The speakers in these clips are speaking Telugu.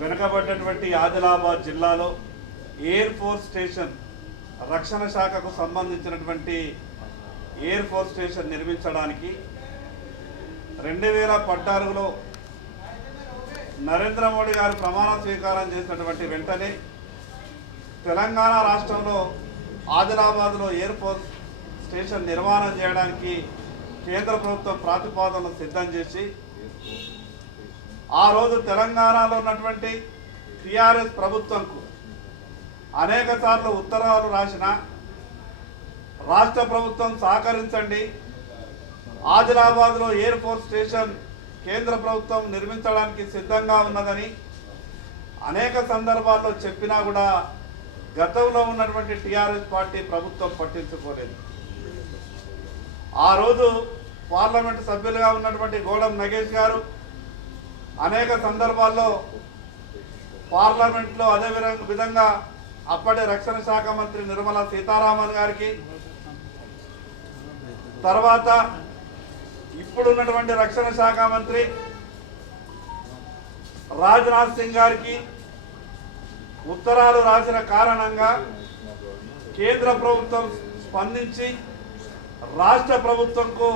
వెనుకబడ్డటువంటి ఆదిలాబాద్ జిల్లాలో ఎయిర్ ఫోర్స్ స్టేషన్ రక్షణ శాఖకు సంబంధించినటువంటి ఎయిర్ ఫోర్స్ స్టేషన్ నిర్మించడానికి 2014లో నరేంద్ర మోడీ గారు ప్రమాణ స్వీకారం చేసినటువంటి వెంటనే తెలంగాణ రాష్ట్రంలో ఆదిలాబాద్లో ఎయిర్ ఫోర్స్ స్టేషన్ నిర్మాణం చేయడానికి కేంద్ర ప్రభుత్వం ప్రతిపాదనలు సిద్ధం చేసి ఆ రోజు తెలంగాణలో ఉన్నటువంటి టీఆర్ఎస్ ప్రభుత్వంకు అనేక సార్లు ఉత్తరాలు రాసిన రాష్ట్ర ప్రభుత్వం సహకరించండి, ఆదిలాబాద్లో ఎయిర్ ఫోర్స్ స్టేషన్ కేంద్ర ప్రభుత్వం నిర్మించడానికి సిద్ధంగా ఉన్నదని అనేక సందర్భాల్లో చెప్పినా కూడా గతంలో ఉన్నటువంటి టీఆర్ఎస్ పార్టీ ప్రభుత్వం పట్టించుకోలేదు. ఆ రోజు పార్లమెంటు సభ్యులుగా ఉన్నటువంటి గోడం నగేష్ గారు అనేక సందర్భాల్లో పార్లమెంట్లో అదే విధంగా అప్పటి రక్షణ శాఖ మంత్రి నిర్మలా సీతారామన్ గారికి, తర్వాత ఇప్పుడున్నటువంటి రక్షణ శాఖ మంత్రి రాజ్నాథ్ సింగ్ గారికి ఉత్తరాలు రాసిన కారణంగా కేంద్ర ప్రభుత్వం స్పందించి రాష్ట్ర ప్రభుత్వంకు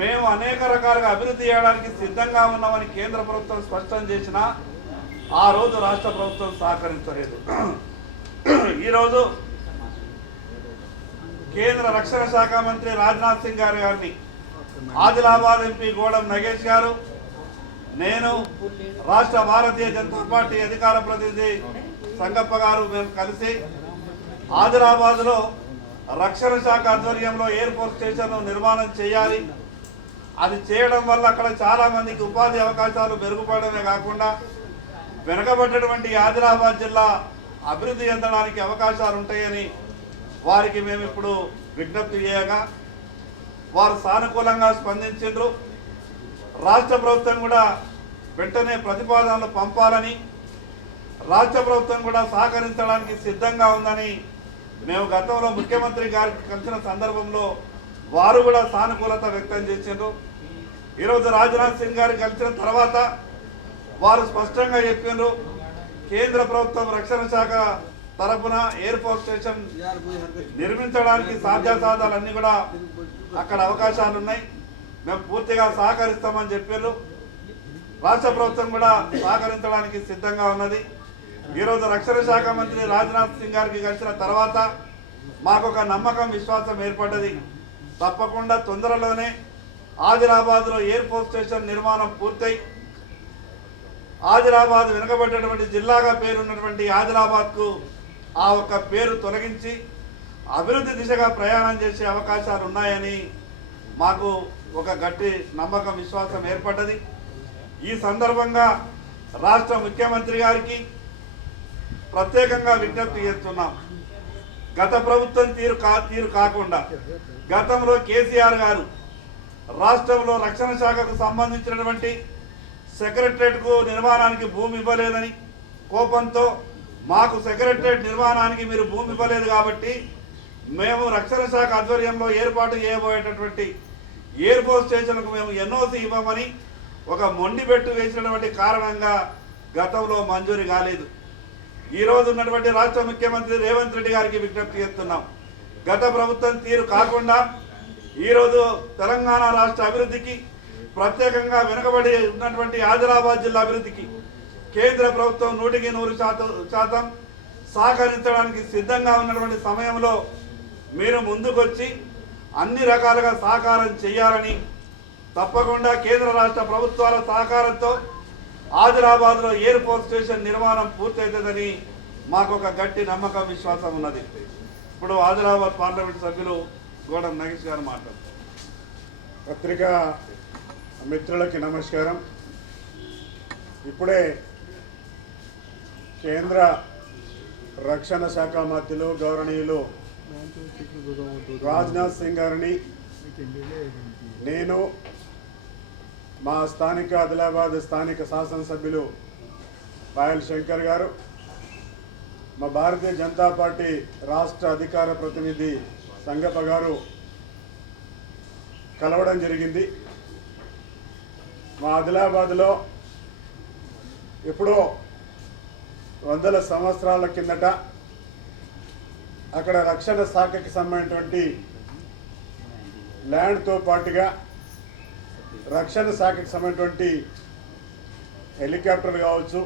మేము అనేక రకాలుగా అభివృద్ధి చేయడానికి సిద్ధంగా ఉన్నామని కేంద్ర ప్రభుత్వం స్పష్టం చేసినా ఆ రోజు రాష్ట్ర ప్రభుత్వం సహకరించలేదు. ఈరోజు కేంద్ర రక్షణ శాఖ మంత్రి రాజ్నాథ్ సింగ్ గారిని ఆదిలాబాద్ ఎంపీ గోడం నగేష్ గారు, నేను రాష్ట్ర భారతీయ జనతా పార్టీ అధికార ప్రతినిధి సంగప్ప గారు మేము కలిసి ఆదిలాబాద్లో రక్షణ శాఖ ఆధ్వర్యంలో ఎయిర్ ఫోర్స్ స్టేషన్ నిర్మాణం చేయాలి, అది చేయడం వల్ల అక్కడ చాలా మందికి ఉపాధి అవకాశాలు మెరుగుపడమే కాకుండా వెనుకబడ్డటువంటి ఆదిలాబాద్ జిల్లా అభివృద్ధి చెందడానికి అవకాశాలు ఉంటాయని వారికి మేము ఇప్పుడు విజ్ఞప్తి చేయగా వారు సానుకూలంగా స్పందించారు. రాష్ట్ర ప్రభుత్వం కూడా వెంటనే ప్రతిపాదనలు పంపాలని, రాష్ట్ర ప్రభుత్వం కూడా సహకరించడానికి సిద్ధంగా ఉందని మేము గతంలో ముఖ్యమంత్రి గారికి కలిసిన సందర్భంలో వారు కూడా సానుకూలత వ్యక్తం చేశారు. ఈరోజు రాజ్నాథ్ సింగ్ గారికి కలిసిన తర్వాత వారు స్పష్టంగా చెప్పారు, కేంద్ర ప్రభుత్వం రక్షణ శాఖ తరపున ఎయిర్ ఫోర్స్ స్టేషన్ నిర్మించడానికి సాధ్యాసాధాలన్నీ కూడా అక్కడ అవకాశాలు ఉన్నాయి, మేము పూర్తిగా సహకరిస్తామని చెప్పారు. రాష్ట్ర ప్రభుత్వం కూడా సహకరించడానికి సిద్ధంగా ఉన్నది. ఈరోజు రక్షణ శాఖ మంత్రి రాజ్నాథ్ సింగ్ గారికి కలిసిన తర్వాత మాకు ఒక నమ్మకం, విశ్వాసం ఏర్పడ్డది. తప్పకుండా తొందరలోనే ఆదిలాబాద్లో ఎయిర్ ఫోర్స్ స్టేషన్ నిర్మాణం పూర్తయి ఆదిలాబాద్ వెనుకబడ్డటువంటి జిల్లాగా పేరున్నటువంటి ఆదిలాబాద్కు ఆ ఒక్క పేరు తొలగించి అభివృద్ధి దిశగా ప్రయాణం చేసే అవకాశాలు ఉన్నాయని మాకు ఒక గట్టి నమ్మకం, విశ్వాసం ఏర్పడ్డది. ఈ సందర్భంగా రాష్ట్ర ముఖ్యమంత్రి గారికి ప్రత్యేకంగా విజ్ఞప్తి చేస్తున్నాం. గత ప్రభుత్వం తీరు కాకుండా గతంలో కేసీఆర్ గారు రాష్ట్రంలో రక్షణ శాఖకు సంబంధించినటువంటి సెక్రటరేట్కు నిర్మాణానికి భూమి ఇవ్వలేదని కోపంతో మాకు సెక్రటరేట్ నిర్మాణానికి మీరు భూమి ఇవ్వలేదు కాబట్టి మేము రక్షణ శాఖ ఆధ్వర్యంలో ఏర్పాటు చేయబోయేటటువంటి ఎయిర్ ఫోర్స్ స్టేషన్కు మేము ఎన్ఓసి ఇవ్వమని ఒక మొండిబెట్టు వేసినటువంటి కారణంగా గతంలో మంజూరు కాలేదు. ఈరోజు ఉన్నటువంటి రాష్ట్ర ముఖ్యమంత్రి రేవంత్ రెడ్డి గారికి విజ్ఞప్తి చేస్తున్నాం, గత ప్రభుత్వం తీరు కాకుండా ఈరోజు తెలంగాణ రాష్ట్ర అభివృద్ధికి, ప్రత్యేకంగా వెనుకబడి ఉన్నటువంటి ఆదిలాబాద్ జిల్లా అభివృద్ధికి కేంద్ర ప్రభుత్వం 100% సహకరించడానికి సిద్ధంగా ఉన్నటువంటి సమయంలో మీరు ముందుకొచ్చి అన్ని రకాలుగా సహకారం చేయాలని, తప్పకుండా కేంద్ర రాష్ట్ర ప్రభుత్వాల సహకారంతో ఆదిలాబాద్లో ఎయిర్ ఫోర్స్ స్టేషన్ నిర్మాణం పూర్తవుతుందని మాకు ఒక గట్టి నమ్మకం, విశ్వాసం ఉన్నది. ఇప్పుడు ఆదిలాబాద్ పార్లమెంట్ సభ్యులు గోడం నగేష్ గారు మాట్లాడుతారు. పత్రికా మిత్రులకి నమస్కారం. ఇప్పుడే కేంద్ర రక్షణ శాఖ మంత్రులు గౌరవనీయులు రాజ్నాథ్ సింగ్ గారిని నేను మా స్థానిక ఆదిలాబాద్ స్థానిక శాసనసభ్యులు పాయల్ శంకర్ గారు, మా భారతీయ జనతా పార్టీ రాష్ట్ర అధికార ప్రతినిధి సంగప్ప గారు కలవడం జరిగింది. మా ఆదిలాబాద్లో ఎప్పుడో వందల సంవత్సరాల కిందట అక్కడ రక్షణ శాఖకి సంబంధించినటువంటి ల్యాండ్తో పాటుగా రక్షణ శాఖకి సంబంధించినటువంటి హెలికాప్టర్లు కావచ్చు,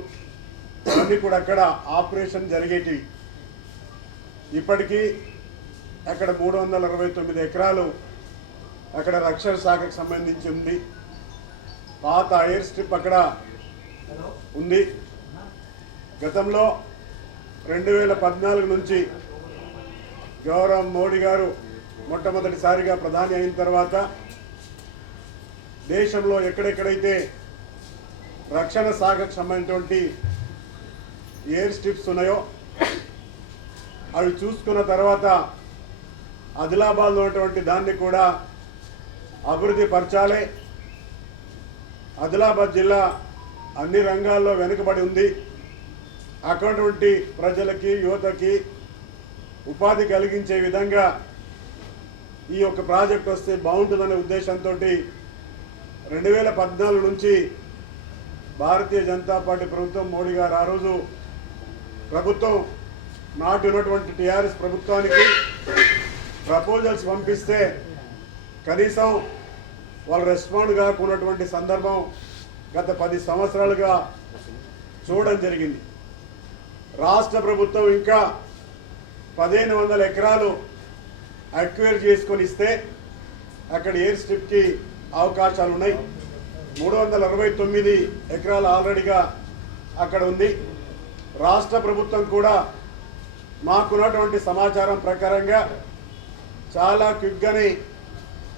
అవన్నీ కూడా అక్కడ ఆపరేషన్ జరిగేటివి. ఇప్పటికీ అక్కడ 369 ఎకరాలు అక్కడ రక్షణ శాఖకు సంబంధించి ఉంది. పాత ఎయిర్ స్ట్రిప్ అక్కడ ఉంది. గతంలో 2014 నుంచి గౌరవ మోడీ గారు మొట్టమొదటిసారిగా ప్రధాని అయిన తర్వాత దేశంలో ఎక్కడెక్కడైతే రక్షణ శాఖకు సంబంధించినటువంటి ఎయిర్ స్ట్రిప్స్ ఉన్నాయో అవి చూసుకున్న తర్వాత ఆదిలాబాద్లో ఉన్నటువంటి దాన్ని కూడా అభివృద్ధి పరచాలి. ఆదిలాబాద్ జిల్లా అన్ని రంగాల్లో వెనుకబడి ఉంది. అక్కడటువంటి ప్రజలకి, యువతకి ఉపాధి కలిగించే విధంగా ఈ యొక్క ప్రాజెక్ట్ వస్తే బాగుంటుందనే ఉద్దేశంతో 2014 నుంచి భారతీయ జనతా పార్టీ ప్రభుత్వం, మోడీ గారు ఆ రోజు ప్రభుత్వం నాటి ఉన్నటువంటి టీఆర్ఎస్ ప్రభుత్వానికి ప్రపోజల్స్ పంపిస్తే కనీసం వాళ్ళు రెస్పాండ్ కాకున్నటువంటి సందర్భం గత 10 సంవత్సరాలుగా చూడడం జరిగింది. రాష్ట్ర ప్రభుత్వం ఇంకా 1500 ఎకరాలు అక్వైర్ చేసుకొని ఇస్తే అక్కడ ఎయిర్ స్ట్రిప్కి అవకాశాలు ఉన్నాయి. 369 ఎకరాలు ఆల్రెడీగా అక్కడ ఉంది. రాష్ట్ర ప్రభుత్వం కూడా మాకున్నటువంటి సమాచారం ప్రకారంగా చాలా క్విక్గానే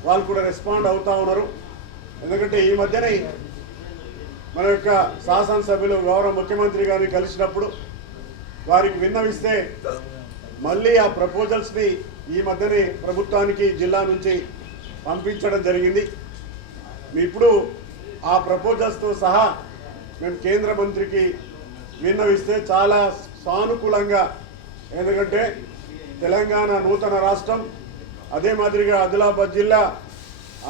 వాళ్ళు కూడా రెస్పాండ్ అవుతూ ఉన్నారు. ఎందుకంటే ఈ మధ్యనే మన యొక్క శాసనసభ్యులు గౌరవ ముఖ్యమంత్రి గారిని కలిసినప్పుడు వారికి విన్నవిస్తే మళ్ళీ ఆ ప్రపోజల్స్ని ఈ మధ్యనే ప్రభుత్వానికి జిల్లా నుంచి పంపించడం జరిగింది. ఇప్పుడు ఆ ప్రపోజల్స్తో సహా మేము కేంద్ర మంత్రికి విన్నవిస్తే చాలా సానుకూలంగా, ఎందుకంటే తెలంగాణ నూతన రాష్ట్రం, అదే మాదిరిగా ఆదిలాబాద్ జిల్లా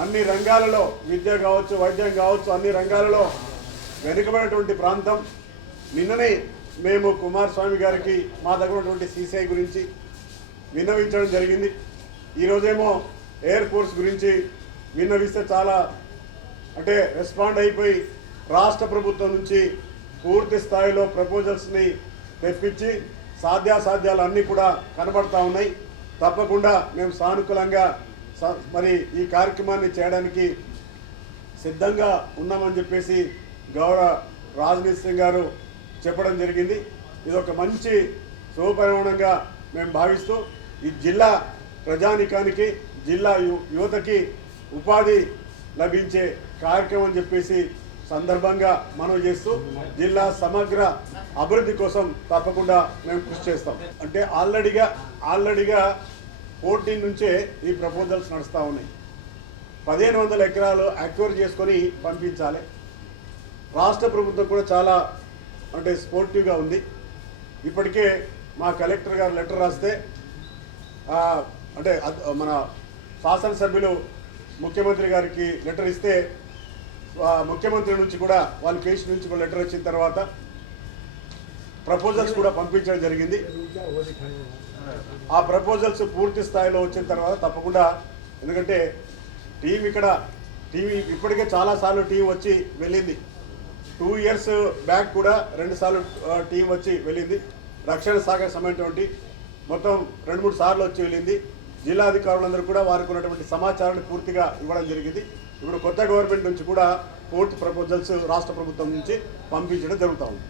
అన్ని రంగాలలో, విద్య కావచ్చు, వైద్యం కావచ్చు, అన్ని రంగాలలో వెనుకబడినటువంటి ప్రాంతం. నిన్ననే మేము కుమారస్వామి గారికి మా దగ్గర ఉన్నటువంటి సీసీఐ గురించి విన్నవించడం జరిగింది. ఈరోజేమో ఎయిర్ ఫోర్స్ గురించి విన్నవిస్తే చాలా అంటే రెస్పాండ్ అయిపోయి రాష్ట్ర ప్రభుత్వం నుంచి పూర్తి స్థాయిలో ప్రపోజల్స్ని తెప్పించి సాధ్యాసాధ్యాలు అన్నీ కూడా కనబడతా ఉన్నాయి. తప్పకుండా మేము సానుకూలంగా మరి ఈ కార్యక్రమాన్ని చేయడానికి సిద్ధంగా ఉన్నామని చెప్పేసి గౌరవ రాజనీత్ సింగ్ గారు చెప్పడం జరిగింది. ఇది ఒక మంచి శుభపరిమాణంగా మేము భావిస్తూ ఈ జిల్లా ప్రజానికానికి, జిల్లా యువతకి ఉపాధి లభించే కార్యక్రమం అని చెప్పేసి సందర్భంగా మనం చేస్తూ జిల్లా సమగ్ర అభివృద్ధి కోసం తప్పకుండా మేము కృషి చేస్తాం. అంటే ఆల్రెడీగా 14 నుంచే ఈ ప్రపోజల్స్ నడుస్తూ ఉన్నాయి. 1500 ఎకరాలు అక్వైర్ చేసుకొని పంపించాలి. రాష్ట్ర ప్రభుత్వం కూడా చాలా అంటే స్పోర్టివ్గా ఉంది. ఇప్పటికే మా కలెక్టర్ గారు లెటర్ రాస్తే అంటే మన శాసనసభ్యులు ముఖ్యమంత్రి గారికి లెటర్ ఇస్తే ముఖ్యమంత్రి నుంచి కూడా వాళ్ళ కేసు నుంచి కూడా లెటర్ వచ్చిన తర్వాత ప్రపోజల్స్ కూడా పంపించడం జరిగింది. ఆ ప్రపోజల్స్ పూర్తి స్థాయిలో వచ్చిన తర్వాత తప్పకుండా, ఎందుకంటే టీం ఇప్పటికే చాలాసార్లు టీం వచ్చి వెళ్ళింది. 2 years బ్యాక్ కూడా 2 సార్లు టీం వచ్చి వెళ్ళింది. రక్షణ శాఖకు సంబంధించినటువంటి మొత్తం 2-3 సార్లు వచ్చి వెళ్ళింది. జిల్లా అధికారులందరూ కూడా వారికి ఉన్నటువంటి సమాచారాన్ని పూర్తిగా ఇవ్వడం జరిగింది. ఇప్పుడు కొత్త గవర్నమెంట్ నుంచి కూడా పూర్తి ప్రపోజల్స్ రాష్ట్ర ప్రభుత్వం నుంచి పంపించడం జరుగుతూ ఉంది.